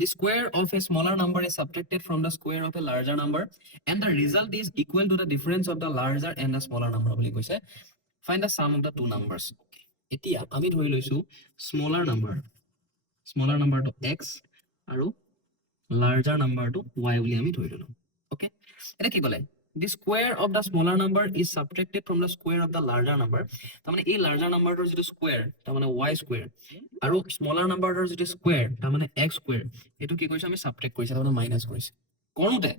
the square of a smaller number is subtracted from the square of a larger number and the result is equal to the difference of the larger and the smaller number বুলি কৈছে find the sum of the two numbers okay এতিয়া আমি ধৰি লৈছো smaller number to x আৰু larger number to y বুলি আমি ধৰি ললো okay এটা কি ক'লে the square of the smaller number is subtracted from the square of the larger number তাৰ মানে এই larger number ৰ যেটো square তাৰ মানে y square আৰু smaller number ৰ যেটো square তাৰ মানে x square এটো কি কৰিছে আমি subtract কৰিছে তাৰ মানে minus কৰিছে কৰোতে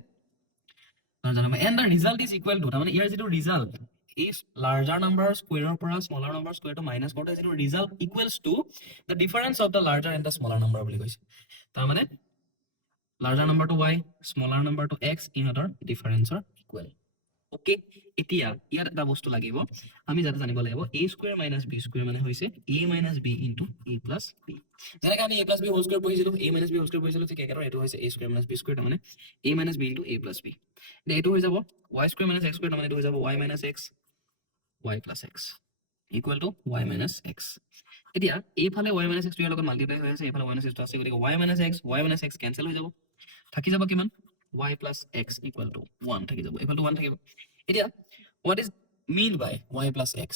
and the result is equal to তাৰ মানে ইয়াৰ যেটো result is larger number square ৰ পৰা smaller number square to minus কৰোতে যেটো result equals to the difference of the larger and the smaller number বুলি কৈছে তাৰ মানে larger number to y smaller number to x ইহঁতৰ difference are equal okay এতিয়া ইয়াত এটা বস্তু লাগিব আমি যাতে জানিব লাগিব a square minus b square মানে হৈছে a minus b into a plus b যেনেকৈ আমি a plus b whole square পঢ়িছিলো a minus b whole square পঢ়িছিলো ঠিক একেদৰে এটো হৈছে a square minus b square মানে a minus b into a plus b এটো হৈ যাব y square minus x square মানে এটো হৈ যাব y minus x y plus x equal to y minus x এতিয়া এইফালে y minus x ইয়াৰ লগত মাল্টিপ্লাই হৈ আছে এইফালে y minus x আছে গতিকে y minus x কেনসেল হৈ যাব থাকি যাব কিমান y plus x equal to 1 থাকি যাব equal to 1 থাকিব এতিয়া what is mean by y plus x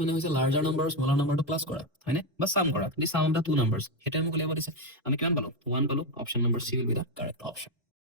মানে হৈছে larger number smaller number to plus কৰা হয়নে বা sum কৰা the sum of the two numbers এটা আমি কলিয়াব দিছে আমি কিমান পালো 1 পালো option number c will be the correct option